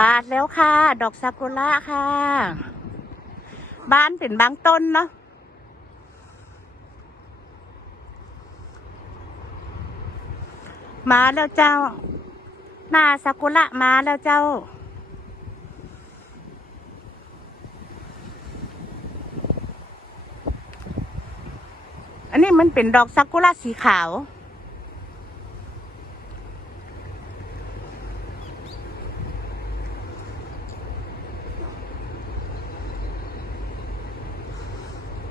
บานแล้วค่ะ ดอกซากุระค่ะ บานเป็นบางต้นเนาะมาแล้วเจ้า หน้าซากุระมาแล้วเจ้า อันนี้มันเป็นดอกซากุระสีขาว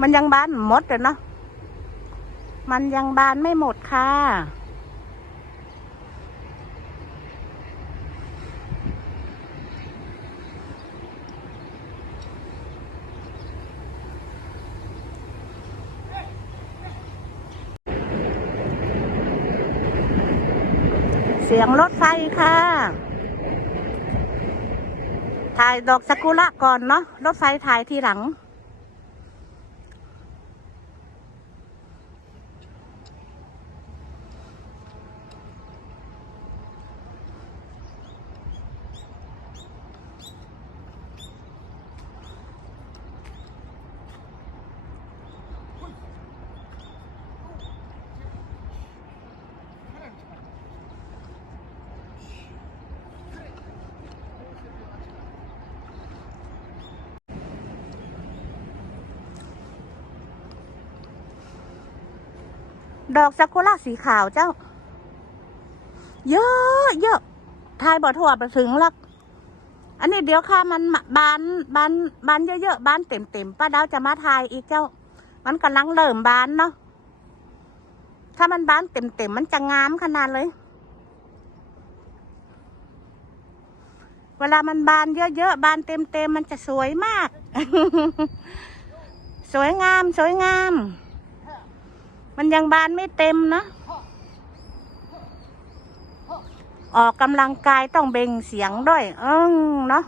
มันยังบานหมดเลยเนาะ มันยังบานไม่หมดค่ะ เสียงรถไฟค่ะ ถ่ายดอกซากุระก่อนเนาะ รถไฟถ่ายทีหลัง ดอกซากุระสีขาวเจ้า เยอะเยอะทายบ่ทั่วไปถึงหรอกอันนี้เดี๋ยวค่ะมันบานบานบานเยอะๆบานเต็มๆป้าดาวจะมาทายอีกเจ้า มันกำลังเริ่มบานเนาะถ้ามันบานเต็มๆมันจะงามขนาดเลย เวลามันบานเยอะๆบานเต็มๆมันจะสวยมาก สวยงามสวยงาม มันยังบานไม่เต็มนะ ออกกำลังกายต้องเบ่งเสียงด้วย เออเนาะ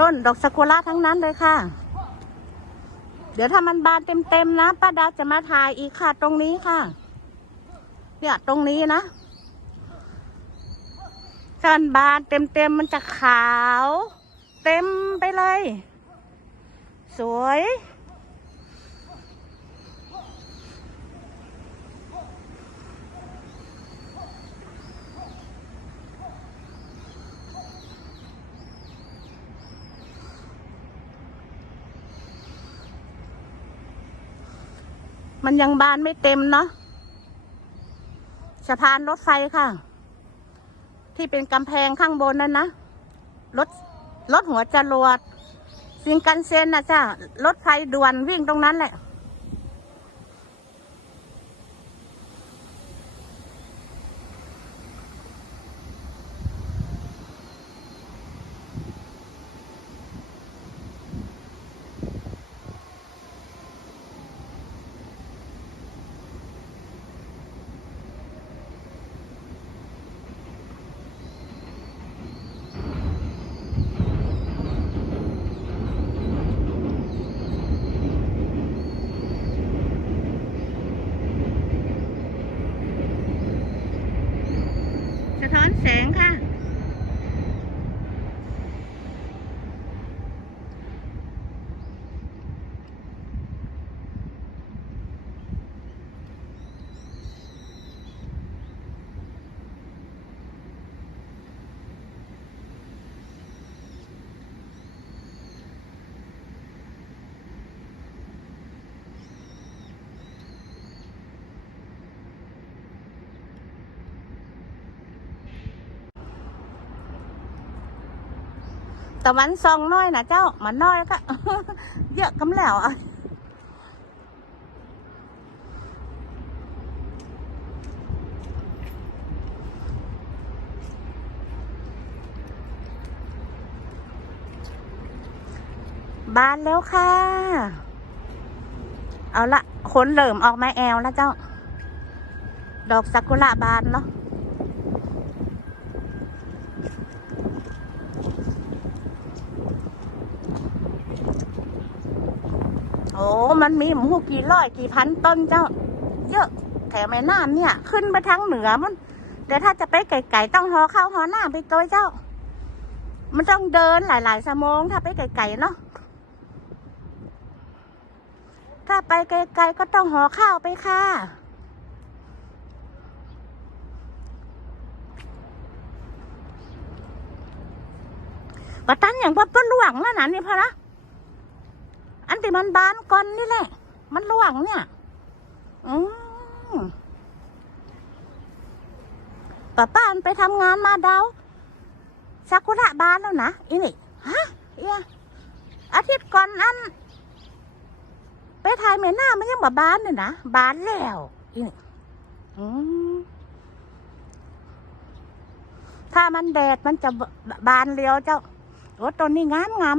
ต้นดอกซากุระทั้งนั้นเลยค่ะ เดี๋ยวถ้ามันบานเต็มๆนะป้าดาจะมาถ่ายอีกค่ะ ตรงนี้ค่ะ เนี่ยตรงนี้นะถ้ามันบานเต็มๆมันจะขาว เต็มไปเลย สวย มันยังบานไม่เต็มเนาะสะพานรถไฟค่ะ ที่เป็นกำแพงข้างบนนั่นนะรถรถหัวจรวดซิงกันเซนนะจ้ารถไฟด่วนวิ่งตรงนั้นแหละ ท้อนแสงค่ะ ตะวันซองน้อยนะเจ้า มันน้อยก็ เยอะกำแล้วอะบานแล้วค่ะ เอาละคนเหลิมออกมาแอวแล้วเจ้า ดอกซากุระบานเนาะ โอ้ มันมีหมูกี่ร้อยกี่พันต้นเจ้า เยอะแถวแม่น้ำเนี่ย ขึ้นไปทางเหนือมัน แต่ถ้าจะไปไกลๆต้องหอเข้าวหอหน้าไปตัวเจ้า มันต้องเดินหลายๆชั่วโมงถ้าไปไกลๆเนาะถ้าไปไกลๆก็ต้องหอข้าวไปค่ะปะตันอย่างว่าปะหลวงแล้วนะนี่พะนะ อันที่มันบานก่อนนี่แหละ มันหลวงเนี่ยอืมป้าป้านไปทำงานมาดาวซากุระบานแล้วนะอีนี่ฮะเอียอาทิตย์ก่อนอัน ไปถ่ายแม่หน้ามันยังบ่บานเลยนะบานแล้วอีนี่อืมถ้ามันแดดมันจะบานเร็วเจ้าโอ้ต้นนี้งามงาม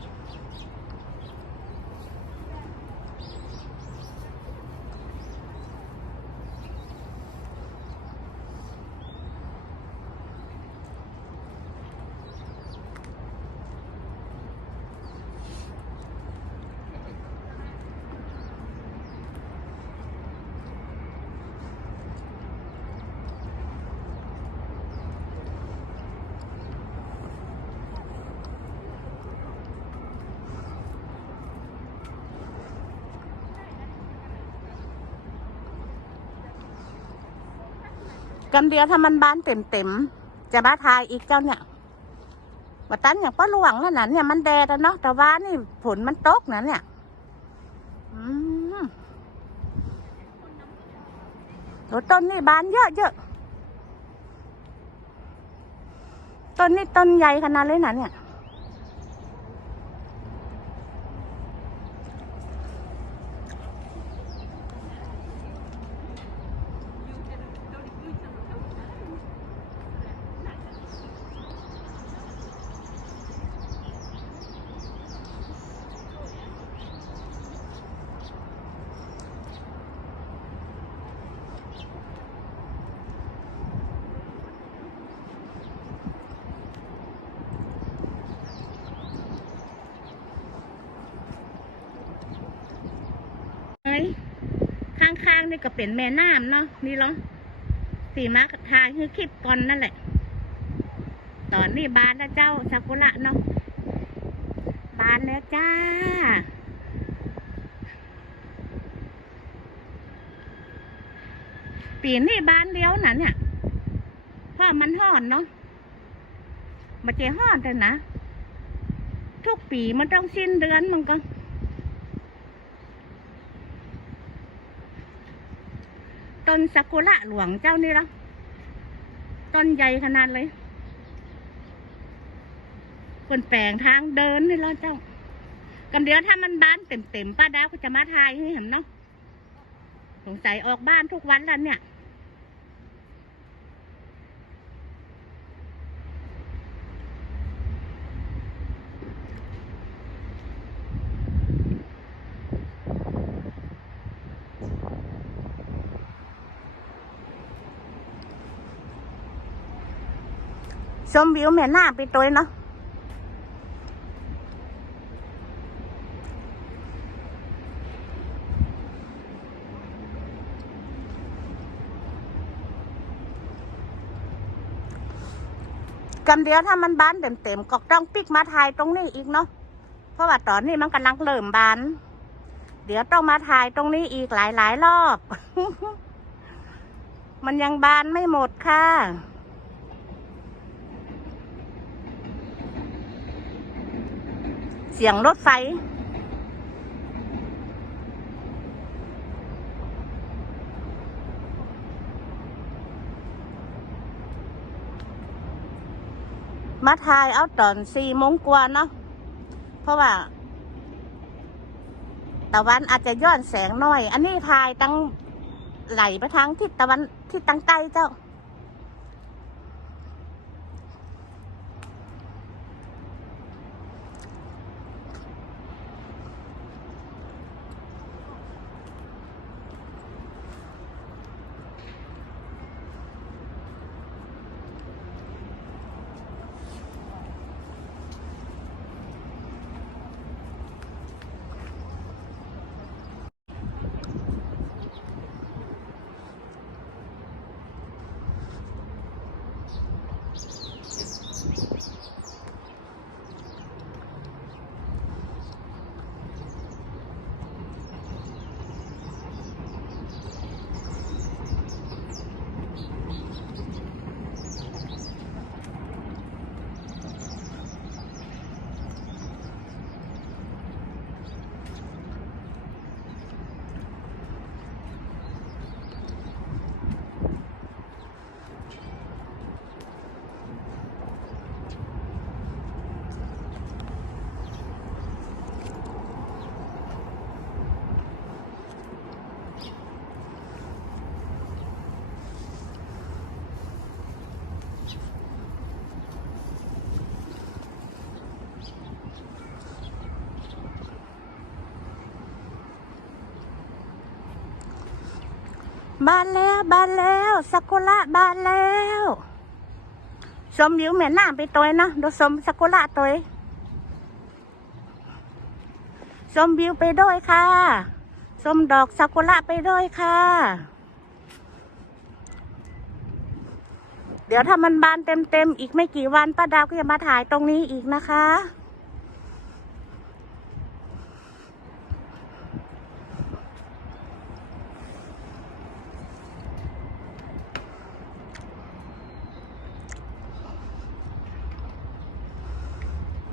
กำเดียวถ้ามันบานเต็มเต็มๆจะบ้าทายอีกเจ้าเนี่ยว่าตั้นอย่างป้าหลวงแล้วนะเนี่ยมันแดดอะเนาะแต่ว่านี่ฝนมันตกนะเนี่ยอืมโอ้ต้นนี่บานเยอะเยอะต้นนี่ต้นใหญ่ขนาดเลยนะเนี่ย เอ้ย ข้างนี่ก็เป็นแม่น้ำเนาะนี่เหรอสีมาทายคือคลิปก่อนนั่นแหละ ตอนนี้บานแล้วเจ้าซากุระเนาะบานแล้วจ้า ปีนี้บานเดียวนะเนี่ยเพราะมันห่อนเนาะมาเจห่อนแต่นะ ทุกปีมันต้องสิ้นเดือนมันก็ ต้นซากุระหลวงเจ้านี่ละต้นใหญ่ขนาดเลยคนแปลงทางเดินนี่แล้วเจ้า กันเดี๋ยวถ้ามันบ้านเต็มๆป้าดาวก็จะมาทายให้เห็นเนาะสงสัยออกบ้านทุกวันแล้วเนี่ย ชมวิวแม่หน้าไปตัวเนาะกำเดียวถ้ามันบานเต็มๆก็ต้องปิกมาทายตรงนี้อีกเนาะ เพราะว่าตอนนี้มันกำลังเริ่มบาน เดี๋ยวต้องมาทายตรงนี้อีกหลายๆรอบ มันยังบานไม่หมดค่ะ สียงรถไฟ มาถ่ายเอาตอนสี่โมงกว่าเนาะ เพราะว่าตะวันอาจจะย้อนแสงหน่อย อันนี้ถ่ายตั้งไหลไปทางทิศตะวันทิศตั้งใต้เจ้า บานแล้วบานแล้วซากุระบานแล้วชมวิวแม่น้ำไปตัวเนาะดูชมซากุระตัวชมวิวไปด้วยค่ะชมดอกซากุระไปด้วยค่ะ เดี๋ยวถ้ามันบานเต็มๆอีกไม่กี่วันป้าดาวก็จะมาถ่ายตรงนี้อีกนะคะ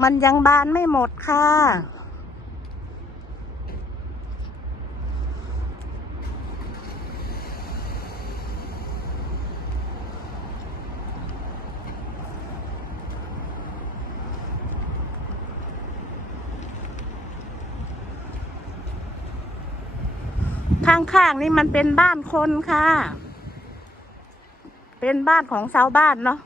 มันยังบานไม่หมดค่ะ ข้างๆนี่มันเป็นบ้านคนค่ะ เป็นบ้านของชาวบ้านเนาะ